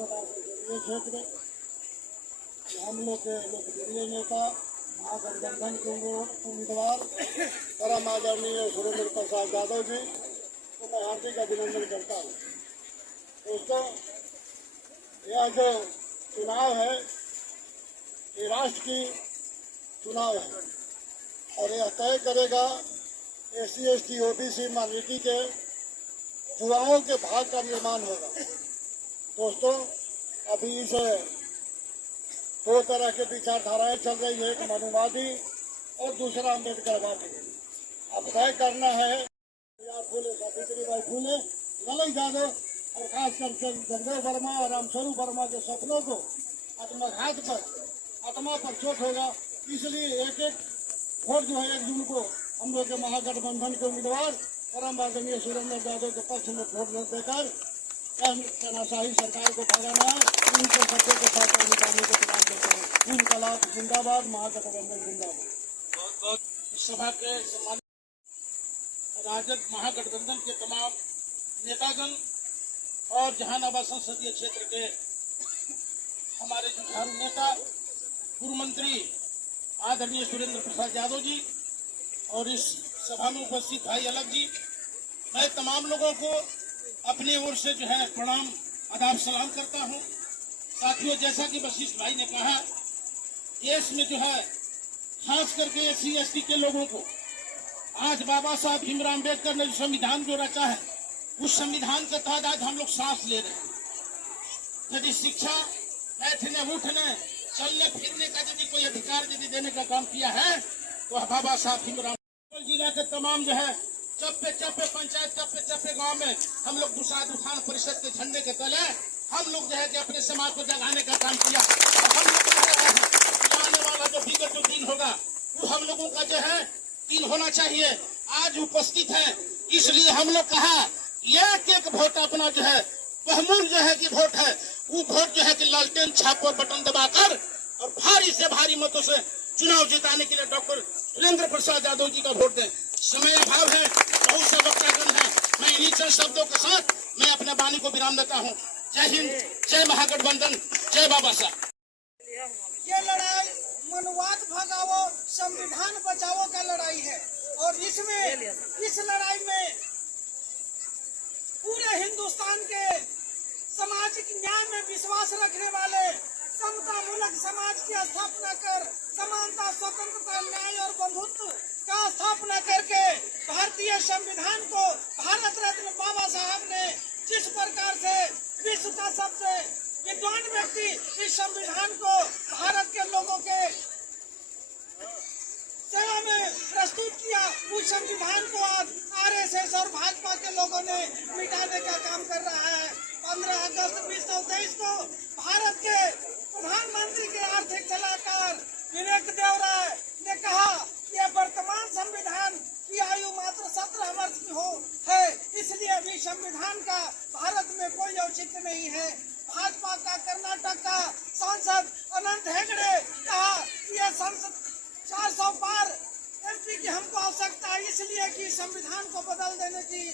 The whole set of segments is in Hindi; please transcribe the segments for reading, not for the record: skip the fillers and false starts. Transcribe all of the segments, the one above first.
प्रकार से जरूरी क्षेत्र हम लोग के लोकप्रिय नेता महागठबंधन के उम्मीदवार परम आदरणीय सुरेंद्र प्रसाद यादव जी को मैं हार्दिक अभिनंदन करता हूँ। दोस्तों, यह जो चुनाव है ये राष्ट्र की चुनाव है और यह तय करेगा SC/ST OBC माइनॉरिटी के युवाओं के भाग का निर्माण होगा। दोस्तों, अभी इसे दो तरह के विचारधाराएं चल रही है, एक मनुवादी और दूसरा अम्बेडकरवादी। अब तय करना है फूले, सावित्रीबाई फूले, ललन यादव और खासकर जगदेव वर्मा और रामस्वरूप वर्मा के सपनों को आत्मा पर चोट होगा। इसलिए एक एक वोट जो है 1 जून को हम लोग के महागठबंधन के उम्मीदवार परम आदरणीय सुरेंद्र यादव के पक्ष में वोट देकर तानाशाही सरकार को भगाना है, उनके सत्य के साथ निकालने को प्रदान करते हैं। इनकलाब जिंदाबाद, महागठबंधन जिंदाबाद। सभा के सम्मानित राजद महागठबंधन के तमाम नेतागण और जहानाबाद संसदीय क्षेत्र के हमारे जुझारू नेता पूर्व मंत्री आदरणीय सुरेंद्र प्रसाद यादव जी और इस सभा में उपस्थित भाई अलग जी, मैं तमाम लोगों को अपनी ओर से जो है प्रणाम आदाब सलाम करता हूं। साथियों, जैसा कि वशिष्ठ भाई ने कहा, देश में जो है खास करके SC/ST के लोगों को आज बाबा साहब भीमराव अम्बेडकर ने जो संविधान जो रचा है उस संविधान के तहत आज हम लोग सांस ले रहे हैं। यदि शिक्षा, बैठने उठने चलने फिरने का यदि कोई अधिकार यदि देने का काम किया है तो बाबा साहब भीमराव जिला के तमाम जो है चप्पे चप्पे पंचायत चप्पे चप्पे गांव में हम लोग दुसाध उत्थान परिषद के झंडे के तले हम लोग जो है कि अपने समाज को जगाने का काम किया। और हम लोग आने वाला जो विगत जो दिन होगा वो हम लोगों का जो है दिन होना चाहिए। आज उपस्थित है, इसलिए हम लोग कहा एक वोट अपना जो है बहुमूल्य जो है कि वोट है, वो वोट जो है कि लालटेन छाप पर बटन दबाकर और भारी से भारी मतों से चुनाव जिताने के लिए डॉक्टर सुरेंद्र प्रसाद यादव जी का वोट दें। समय अभाव है, बहुत से वक्तागण है, मैं इन्हीं चंद शब्दों के साथ मैं अपने वाणी को विराम देता हूँ। जय हिंद, जय महागठबंधन, जय बाबा साहब। ये लड़ाई मनुवाद भगाओ संविधान बचाओ का लड़ाई है और इस लड़ाई में पूरे हिंदुस्तान के सामाजिक न्याय में विश्वास रखने वाले समतामूलक समाज की स्थापना कर समानता, स्वतंत्रता, न्याय और बंधुत्व का स्थापना करके भारतीय संविधान को भारत रत्न बाबा साहब ने जिस प्रकार से विश्व का सबसे विद्वान व्यक्ति इस संविधान को भारत के लोगों के सेवा में प्रस्तुत किया, उस संविधान को आज RSS और भाजपा के लोगों ने मिटाने का काम कर रहा है। 15 अगस्त 2023 को भारत के प्रधानमंत्री के आर्थिक सलाहकार विवेक देवराय ने कहा कि वर्तमान संविधान की आयु मात्र 17 वर्ष की है, इसलिए अभी संविधान का भारत में कोई औचित्य नहीं है। भाजपा का कर्नाटक का सांसद अनंत हेगड़े कहा कि यह संसद 400 पार MP की हमको आवश्यकता है, इसलिए कि संविधान को बदल देने की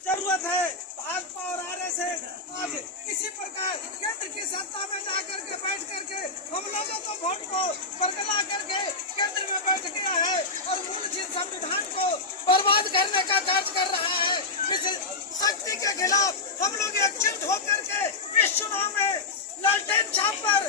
जरूरत है। भाजपा और RSS आज किसी प्रकार केंद्र की सत्ता में जाकर के बैठ करके हम लोगों को वोट को बरकला करके केंद्र में बैठ गया है और मूल संविधान को बर्बाद करने का कार्य कर रहा है। इस शक्ति के खिलाफ हम लोग एकजुट होकर के इस चुनाव में लालटेन छाप पर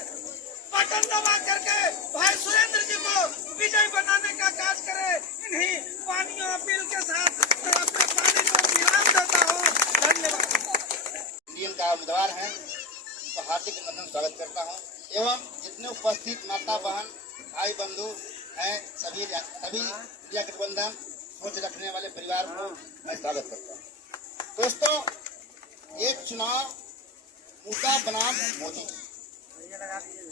बटन दबा करके भाई सुरेंद्र जी को विजय बनाने का कार्य करे। इन्हीं वाणियों अपील के साथ अपने वाणी को विराम देता हूँ। धन्यवाद। इंडियन का उम्मीदवार है, उनका हार्दिक अभिनंदन स्वागत करता हूँ एवं जितने उपस्थित माता बहन भाई बंधु हैं सभी इंडिया गठबंधन सोच रखने वाले परिवार को मैं स्वागत करता हूँ। दोस्तों, एक चुनाव मुद्दा बनाम मोदी,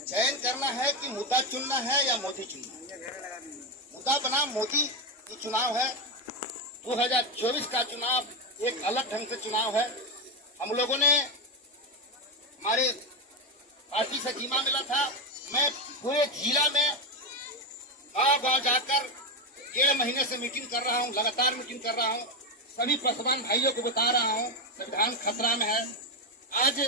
चयन करना है कि मुद्दा चुनना है या मोदी चुनना है। मुद्दा बनाम मोदी की चुनाव है। 2024 का चुनाव एक अलग ढंग से चुनाव है। हम लोगों ने हमारे पार्टी से जिम्मा मिला था, मैं पूरे जिला में गाँव जाकर 1.5 महीने से मीटिंग कर रहा हूँ, लगातार मीटिंग कर रहा हूँ। सभी प्रस्तावन भाइयों को बता रहा हूँ संविधान खतरा में है। आज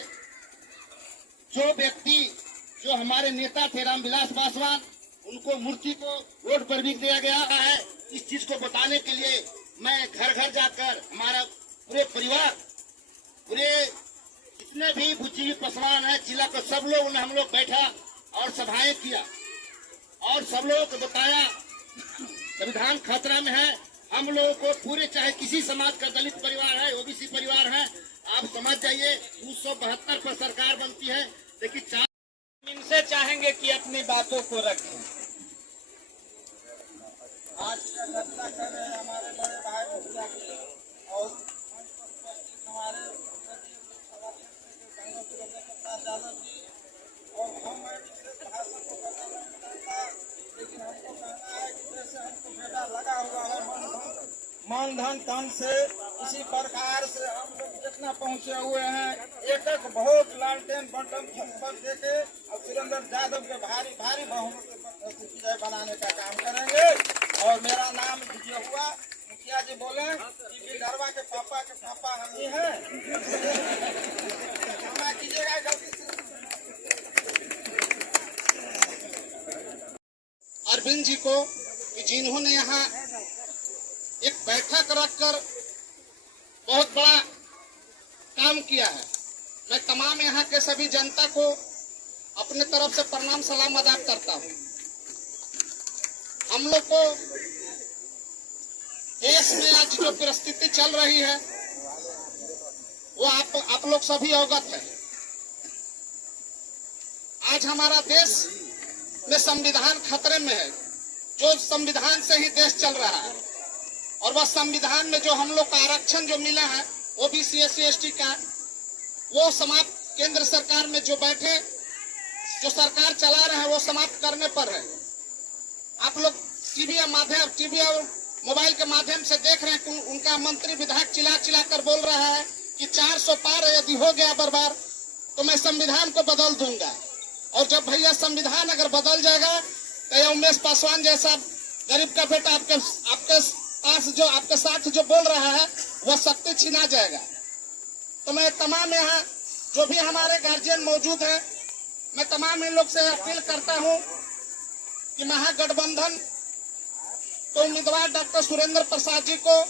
जो व्यक्ति जो हमारे नेता थे रामविलास पासवान, उनको मूर्ति को रोड पर भी दिया गया है। इस चीज को बताने के लिए मैं घर घर जाकर हमारा पूरे परिवार, पूरे जितने भी बुद्धिजीवी पासवान है जिला का, सब लोग ने हम लोग बैठा और सभाएं किया और सब लोगों को बताया संविधान खतरा में है। हम लोगों को पूरे, चाहे किसी समाज का, दलित परिवार है, ओबीसी परिवार है, आप समझ जाइए 1972 पर सरकार बनती है, लेकिन इनसे चाहेंगे कि अपनी बातों को रखें। आज यह घटना कर रहे हैं हमारे बड़े भाई मुखिया जी और हमारे यादव जी, और हम भाषण को करना नहीं चाहता, लेकिन हमको कहना है कि जैसे हमको बेटा लगा हुआ है मान धन तन से, इसी प्रकार से हम लोग जितना पहुंचे हुए हैं, एक एक वोट लालटेन बटन थप्पड़ देके और सुरेंद्र यादव के भारी भारी बहुमत से विजय बनाने का काम करेंगे। और मेरा नाम विजय हुआ, मुखिया जी बोले कि डरवा के पापा हम ही हैं, क्षमा कीजिएगा गलती से। अरविंद जी को कि जिन्होंने यहाँ एक बैठक रखकर बहुत बड़ा काम किया है। मैं तमाम यहाँ के सभी जनता को अपने तरफ से प्रणाम सलाम अदा करता हूँ। हम लोग को देश में आज जो परिस्थिति चल रही है वो आप लोग सभी अवगत है। आज हमारा देश में संविधान खतरे में है। जो संविधान से ही देश चल रहा है और वह संविधान में जो हम लोग का आरक्षण जो मिला है ओबीसी SC ST का, वो समाप्त, केंद्र सरकार में जो बैठे जो सरकार चला रहे हैं वो समाप्त करने पर है। आप लोग टीवी और मोबाइल के माध्यम से देख रहे हैं कि उनका मंत्री विधायक चिल्ला कर बोल रहा है कि 400 पार यदि हो गया बार तो मैं संविधान को बदल दूंगा। और जब भैया संविधान अगर बदल जाएगा तो उमेश पासवान जैसा गरीब का बेटा आपके साथ जो बोल रहा है वह शक्ति छीना जाएगा। तो मैं तमाम यहाँ जो भी हमारे गार्जियन मौजूद है, मैं तमाम इन लोग से अपील करता हूँ कि महागठबंधन तो उम्मीदवार डॉक्टर सुरेंद्र प्रसाद जी को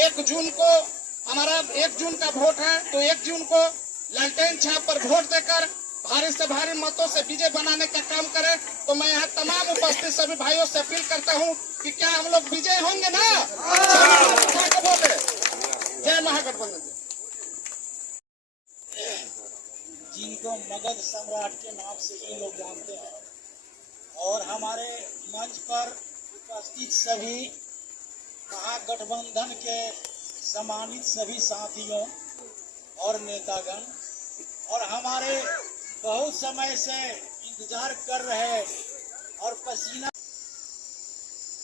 1 जून को, हमारा 1 जून का वोट है, तो 1 जून को लालटेन छाप पर वोट देकर भारी से भारी मतों से विजय बनाने का काम करें। तो मैं यहाँ तमाम उपस्थित सभी भाइयों से अपील करता हूँ कि क्या हम लोग विजय होंगे ना? जय महागठबंधन। जिनको मगध सम्राट के नाम से ही लोग जानते हैं, और हमारे मंच पर उपस्थित सभी महागठबंधन के सम्मानित सभी साथियों और नेतागण, और हमारे बहुत समय से इंतजार कर रहे और पसीना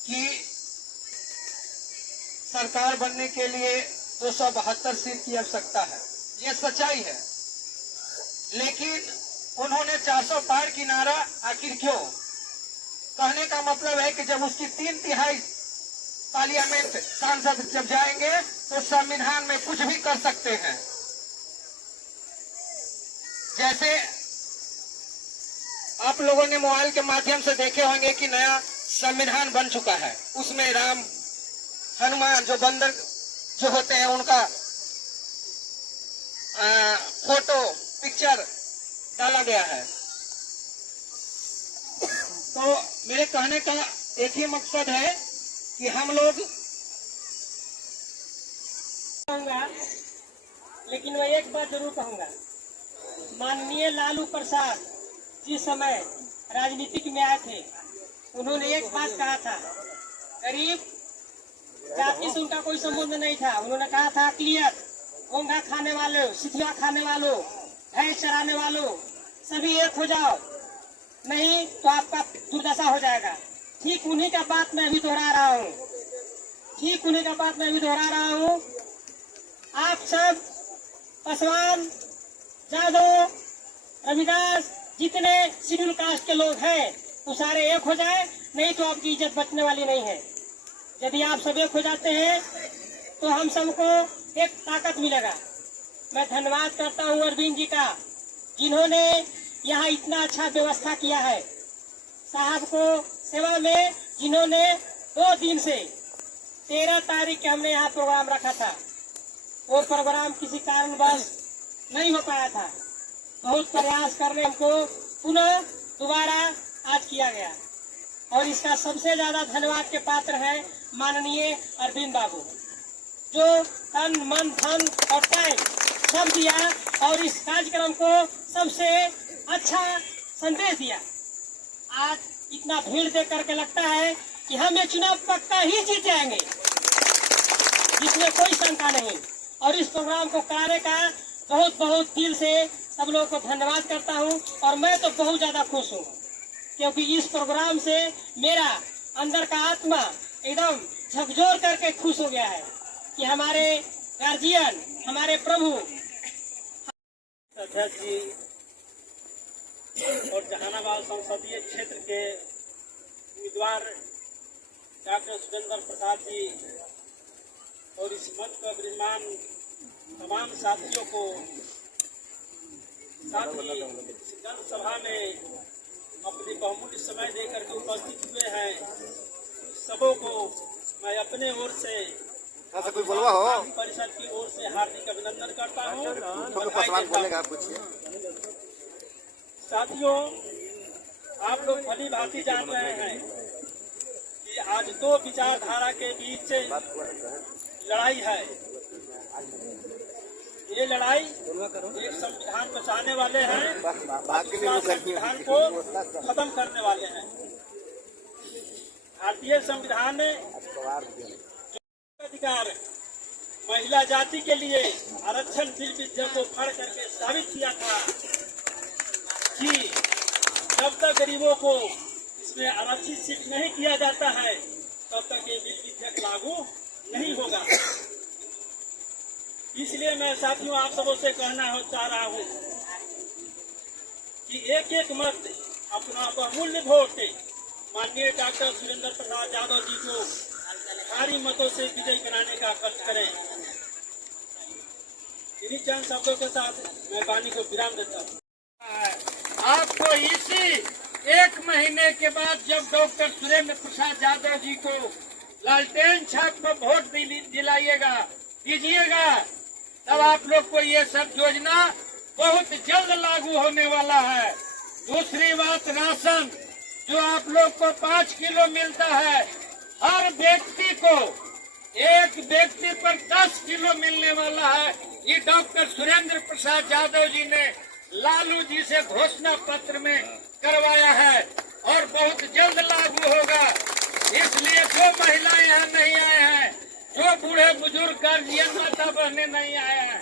की सरकार बनने के लिए 272 सीट की आवश्यकता है, ये सच्चाई है। लेकिन उन्होंने 400 पार की नारा आखिर क्यों? कहने का मतलब है कि जब उसकी 3/3 पार्लियामेंट सांसद जब जाएंगे तो संविधान में कुछ भी कर सकते हैं। जैसे आप लोगों ने मोबाइल के माध्यम से देखे होंगे कि नया संविधान बन चुका है, उसमें राम हनुमान जो बंदर जो होते हैं उनका फोटो पिक्चर डाला गया है। तो मेरे कहने का एक ही मकसद है कि हम लोग कहूँगा, लेकिन मैं एक बात जरूर कहूँगा, माननीय लालू प्रसाद जिस समय राजनीतिक में आए थे उन्होंने एक बात कहा था, गरीब जाति से उनका कोई संबंध नहीं था। उन्होंने कहा था क्लियर, घोंघा खाने वालों, सिथिया खाने वालों, भैंस चराने वालों सभी एक हो जाओ, नहीं तो आपका दुर्दशा हो जाएगा। ठीक उन्हीं का बात मैं अभी दोहरा रहा हूँ, आप सब पासवान, यादव, रविदास, जितने शेड्यूल कास्ट के लोग हैं वो सारे एक हो जाए, नहीं तो आपकी इज्जत बचने वाली नहीं है। यदि आप सब एक हो जाते हैं तो हम सबको एक ताकत मिलेगा। मैं धन्यवाद करता हूँ अरविंद जी का, जिन्होंने यहाँ इतना अच्छा व्यवस्था किया है, साहब को सेवा में जिन्होंने 2 दिन से 13 तारीख के हमने यहाँ प्रोग्राम रखा था, वो प्रोग्राम किसी कारणवश नहीं हो पाया था। बहुत प्रयास करने हमको पुनः दोबारा आज किया गया और इसका सबसे ज्यादा धन्यवाद के पात्र है माननीय अरविंद बाबू, जो तन मन धन और टाइम सब दिया और इस कार्यक्रम को सबसे अच्छा संदेश दिया। आज इतना भीड़ देख करके लगता है कि हम ये चुनाव पक्का ही जीत जाएंगे, जिसमें कोई शंका नहीं। और इस प्रोग्राम को कराने का बहुत बहुत दिल से सब लोगों को धन्यवाद करता हूं और मैं तो बहुत ज्यादा खुश हूं, क्योंकि इस प्रोग्राम से मेरा अंदर का आत्मा एकदम झकझोर करके खुश हो गया है कि हमारे गार्जियन, हमारे प्रभु अध्यक्ष जी और जहानाबाद संसदीय क्षेत्र के उम्मीदवार डॉक्टर सुरेंद्र प्रसाद जी और इस मंच पर विराजमान तमाम साथियों को, साथ ही जनसभा में अपनी बहुमूल्य समय देकर के उपस्थित हुए हैं, सबों को मैं अपने ओर से परिषद की ओर से हार्दिक अभिनंदन करता हूँ। साथियों, आप लोग भली भांति जान रहे हैं कि आज 2 विचारधारा के बीच लड़ाई है। ये लड़ाई एक संविधान बचाने वाले हैं, संविधान को खत्म करने वाले हैं। भारतीय संविधान ने अधिकार महिला जाति के लिए आरक्षण बिल विधेयक को फाड़ करके साबित किया था कि जब तक गरीबों को इसमें आरक्षित सीट नहीं किया जाता है तब तक ये बिल विधेयक लागू नहीं होगा। इसलिए मैं साथियों आप सबों से कहना चाह रहा हूँ कि एक एक मत अपना बहुमूल्य वोट माननीय डॉक्टर सुरेंद्र प्रसाद यादव जी को भारी मतों से विजयी बनाने का कष्ट करें। इन्हीं चंद शब्दों के साथ मैं वाणी को विराम देता हूँ। आपको इसी 1 महीने के बाद जब डॉक्टर सुरेंद्र प्रसाद यादव जी को लालटेन छाप को वोट दीजिएगा, तब आप लोग को ये सब योजना बहुत जल्द लागू होने वाला है। दूसरी बात, राशन जो आप लोग को 5 किलो मिलता है, हर व्यक्ति को एक व्यक्ति पर 10 किलो मिलने वाला है। ये डॉक्टर सुरेंद्र प्रसाद यादव जी ने लालू जी से घोषणा पत्र में करवाया है और बहुत जल्द लागू होगा। इसलिए जो महिलाएं यहाँ नहीं आए हैं, जो बूढ़े बुजुर्ग गार्जियन माता बहने नहीं आए हैं,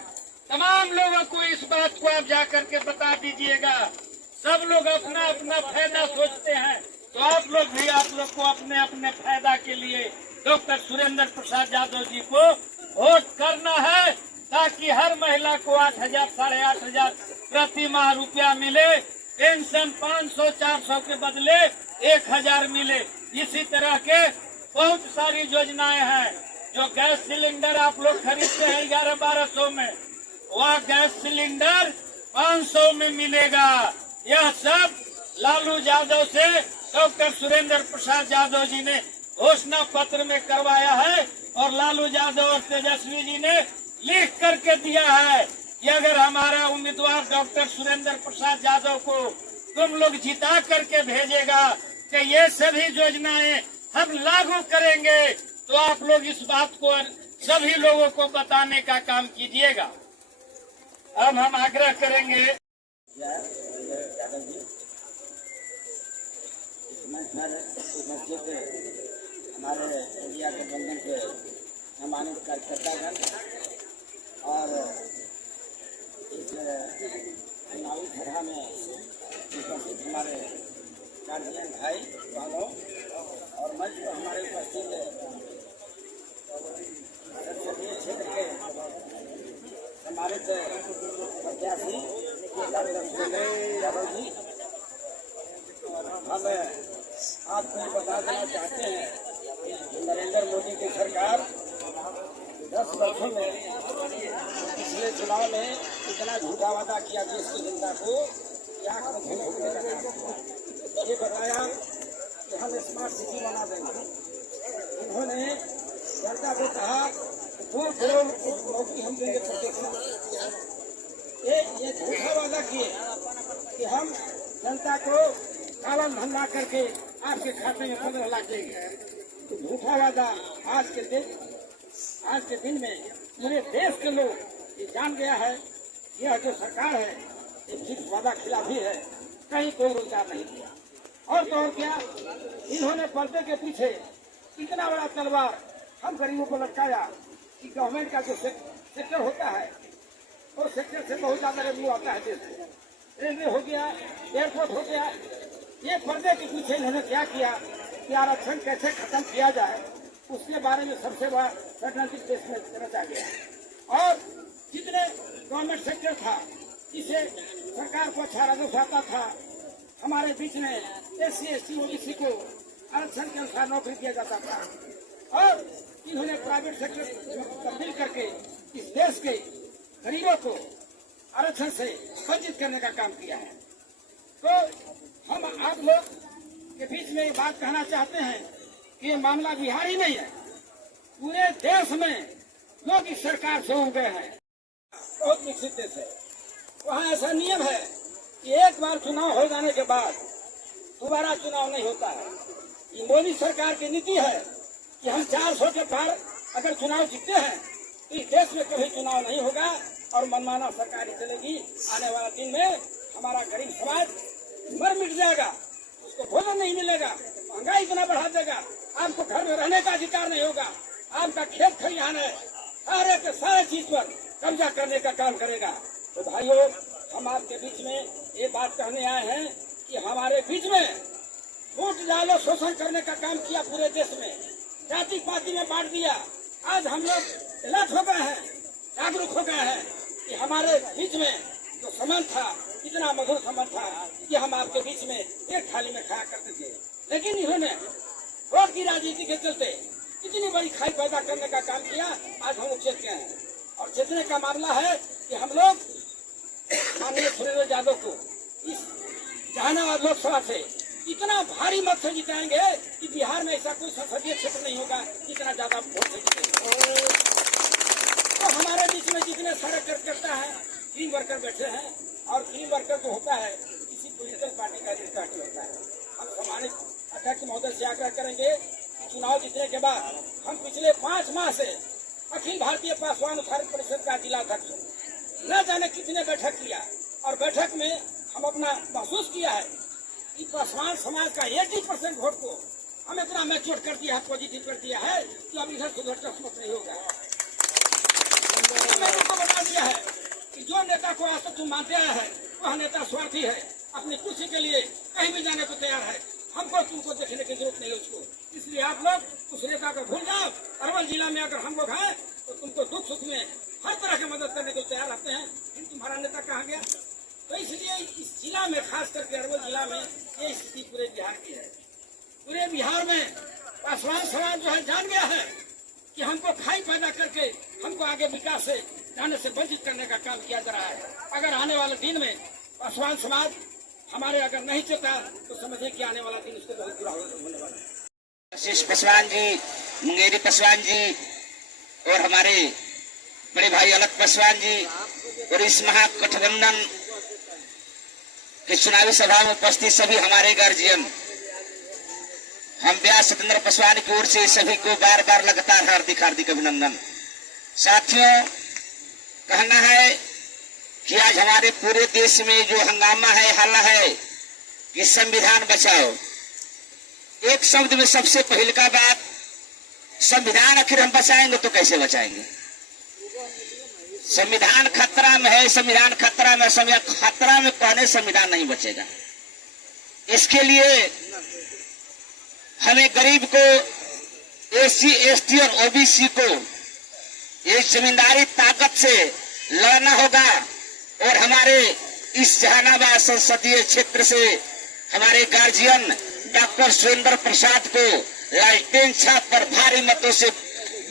तमाम लोगों को इस बात को आप जाकर के बता दीजिएगा। सब लोग अपना अपना फायदा सोचते हैं, तो आप लोग भी आप लोग को अपने अपने फायदा के लिए डॉक्टर सुरेंद्र प्रसाद यादव जी को वोट करना है, ताकि हर महिला को 8,000 साढ़े 8,000 प्रति माह रुपया मिले, पेंशन 500-400 के बदले 1,000 मिले। इसी तरह के बहुत सारी योजनाएं हैं। जो गैस सिलेंडर आप लोग खरीदते हैं 1100-1200 में, वह गैस सिलेंडर 500 में मिलेगा। यह सब लालू यादव से डॉक्टर सुरेंद्र प्रसाद यादव जी ने घोषणा पत्र में करवाया है और लालू यादव और तेजस्वी जी ने लिख करके दिया है कि अगर हमारा उम्मीदवार डॉक्टर सुरेंद्र प्रसाद यादव को तुम लोग जिता करके भेजेगा कि ये सभी योजनाएं हम लागू करेंगे, तो आप लोग इस बात को सभी लोगों को बताने का काम कीजिएगा। अब हम आग्रह करेंगे हमारे इंडिया गठबंधन के सम्मानित कार्यकर्तागण और इस चुनावी सभा में उपस्थित हमारे गार्जियन भाई बहनों और मंच पर हमारे उपस्थित संसदीय क्षेत्र के सम्मानित प्रत्याशी यादव जी, हम आपको बता देना चाहते हैं कि नरेंद्र मोदी की सरकार 10 वर्षों में पिछले चुनाव में इतना झूठा वादा किया देश की जनता को कि आंख में धूल उड़ने लगा। ये बताया कि हम स्मार्ट सिटी बना देंगे। उन्होंने जनता को कहा 2 करोड़ नौकरी हम देंगे प्रत्येक। ये झूठा वादा किए कि हम जनता को काला धन ला करके आपके खाते में 15 लाख देंगे। तो झूठा वादा आज के दिन में पूरे देश के लोग ये जान गया है, यह जो सरकार है ये फिक्स वादा खिलाफी है, कहीं कोई रोजगार नहीं दिया। और तो और क्या, इन्होंने पर्दे के पीछे इतना बड़ा तलवार हम गरीबों को लटकाया कि गवर्नमेंट का जो सेक्टर होता है वो सेक्टर से बहुत ज्यादा रेवेन्यू आता है देश में। रेलवे हो गया, एयरपोर्ट हो गया, ये पर्दे के पीछे इन्होंने क्या किया कि आरक्षण कैसे खत्म किया जाए उसके बारे में सबसे बड़ा षड्यंत्र देश में रचा गया। और जितने गवर्नमेंट सेक्टर था जिसे सरकार को अच्छा राजस्व आता था, हमारे बीच में SC ST OBC को आरक्षण के अनुसार नौकरी दिया जाता था। और इन्होंने प्राइवेट सेक्टर तब्दील करके इस देश के गरीबों को आरक्षण से वंचित करने का काम किया है। तो हम आप लोग के बीच में ये बात कहना चाहते हैं कि ये मामला बिहार ही नहीं है, पूरे देश में लोग इस सरकार से उब गए हैं। बहुत विकसित देश है, वहाँ ऐसा नियम है कि एक बार चुनाव हो जाने के बाद दोबारा चुनाव नहीं होता है। ये मोदी सरकार की नीति है कि हम 400 के पार अगर चुनाव जीतते हैं तो इस देश में कभी चुनाव नहीं होगा और मनमाना सरकार ही चलेगी। आने वाला दिन में हमारा गरीब समाज मर मिट जाएगा, उसको भोजन नहीं मिलेगा, महंगाई इतना बढ़ा देगा, आपको घर में रहने का अधिकार नहीं होगा, आपका खेत खलिहान है, सारे के सारे चीज पर कब्जा करने का काम करेगा। तो भाइयों, हम आपके बीच में ये बात कहने आए हैं कि हमारे बीच में वोट डालो शोषण करने का काम किया, पूरे देश में जाति पाति में बांट दिया। आज हम लोग अलर्ट हो गए हैं, जागरूक हो गए हैं कि हमारे बीच में जो संबंध था, इतना मधुर संबंध था कि हम आपके बीच में एक थाली में खाया करते थे। लेकिन इन्होंने वोट की राजनीति के चलते इतनी बड़ी खाई पैदा करने का काम किया। आज हम लोग चेत गए हैं और चेतने का मामला है कि हम लोग माननीय सुरेंद्र यादव को इस जहानाबाद लोकसभा से इतना भारी मत से जिताएंगे कि बिहार में ऐसा कोई संसदीय क्षेत्र नहीं होगा इतना ज्यादा वोट से जीतेंगे। तो हमारे बीच में जितने सारे कार्यकर्ता है, टीम वर्कर बैठे हैं, और टीम वर्कर जो होता है किसी पॉलिटिकल पार्टी का रिप्रेजेंटेटिव होता है। हम सम्मानित अध्यक्ष महोदय से आग्रह करेंगे कि चुनाव जीतने के बाद हम पिछले 5 माह से अखिल भारतीय पासवान उत्थान परिषद का जिला अध्यक्ष न जाने कितने बैठक किया, और बैठक में हम अपना महसूस किया है कि पासवान समाज का 80% वोट को हम इतना मैच्योर कर दिया है, पॉजिटिव कर दिया है कि अब इधर सुधर टसमस नहीं होगा। मैंने उनको बता दिया है कि जो नेता को आज तक तुम मानते आया है वह नेता स्वार्थी है, अपनी कुर्सी के लिए कहीं भी जाने को तैयार है, हमको तुमको देखने की जरूरत नहीं है उसको। इसलिए आप लोग उस नेता को भूल जाओ। अरवल जिला में अगर हम लोग हैं तो तुमको दुख सुख में हर तरह की मदद करने को तैयार रहते हैं, लेकिन तुम्हारा नेता कहाँ गया? तो इसलिए इस जिला में, खास करके अरवल जिला में ये स्थिति पूरे बिहार की है। पूरे बिहार में पासवान समाज जो है जान गया है कि हमको खाई पैदा करके हमको आगे विकास से जाने से वंचित करने का काम किया जा रहा है। अगर आने वाले दिन में पासवान समाज हमारे अगर नहीं चलता तो समझे कि आने वाला दिन उसको बहुत बुरा होने वाला है। आशीष पासवान जी, मुंगेरी पासवान जी और हमारे बड़े भाई अलग पासवान जी और इस महागठबंधन के चुनावी सभा में उपस्थित सभी हमारे गार्जियन, हम व्यास सत्येंद्र पासवान की ओर से सभी को बार बार लगातार हार्दिक हार्दिक अभिनंदन। साथियों, कहना है कि आज हमारे पूरे देश में जो हंगामा है, हल्ला है कि संविधान बचाओ। एक शब्द में सबसे पहले का बात, संविधान आखिर हम बचाएंगे तो कैसे बचाएंगे? संविधान खतरा में है, संविधान खतरा में, संविधान खतरा में कहने संविधान नहीं बचेगा। इसके लिए हमें गरीब को, SC ST और OBC को इस जमींदारी ताकत से लड़ना होगा और हमारे इस जहानाबाद संसदीय क्षेत्र से हमारे गार्जियन डॉक्टर सुरेंद्र प्रसाद को लालटेन छाप पर भारी मतों से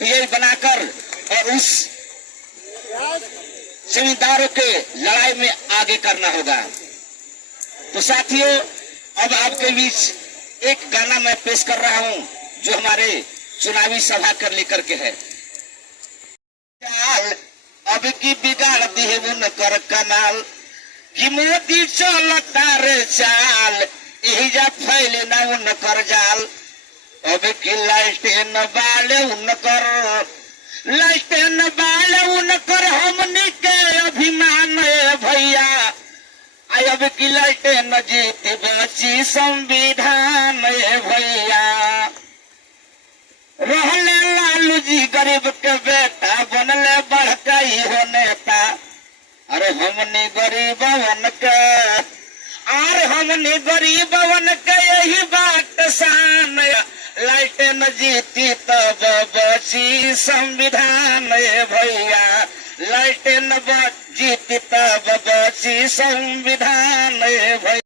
विजयी बनाकर और उस जमींदारों के लड़ाई में आगे करना होगा। तो साथियों, अब आपके बीच एक गाना मैं पेश कर रहा हूं जो हमारे चुनावी सभा कर लेकर के है। अब की बिगाड़ दी है उनकर कमाल कि मोदी चलता रे चाल, यही जा फैले ना उनकर जाल। अब की लाइटेन बाले उनकर, लाइटेन बाले उनकर हमनी के अभिमान है भैया। अब की लाइटेन जीत बची संविधान है भैया। रहले लालू जी गरीब के बेटा, बनले बड़काई हो नेता। अरे हमने गरीबवन के, अरे हमने गरीबवन के यही बात शान। लाइटेन जीती तब बची संविधान है भैया। लाइटेन जीती तब बची संविधान है भैया।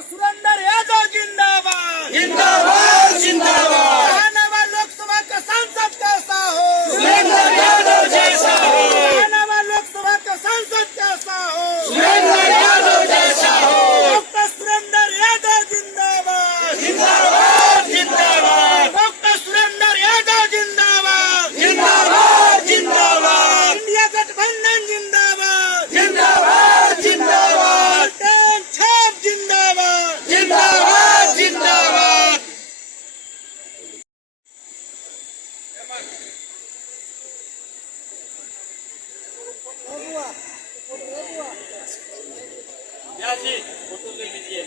सुरेंद्र यादव जिंदाबाद जिंदाबाद जिंदाबाद। आने वाले लोकसभा का सांसद कैसा हो? सुरेंद्र यादव जैसा हो। आने वाले लोकसभा का सांसद कैसा हो? सुरेंद्र यादव जैसा हो। डॉक्टर सुरेंद्र यादव जिंदाबाद जिंदाबाद जिंदाबाद। डॉक्टर सुरेंद्र यादव जिंदाबाद जिंदाबाद जिंदाबाद। इंडिया गठबंधन जिंदाबाद जिंदाबाद जिंदाबाद। टेन छाप जिंदाबाद जिंदाबाद जिंदाबाद। जी फोटो ले लीजिए।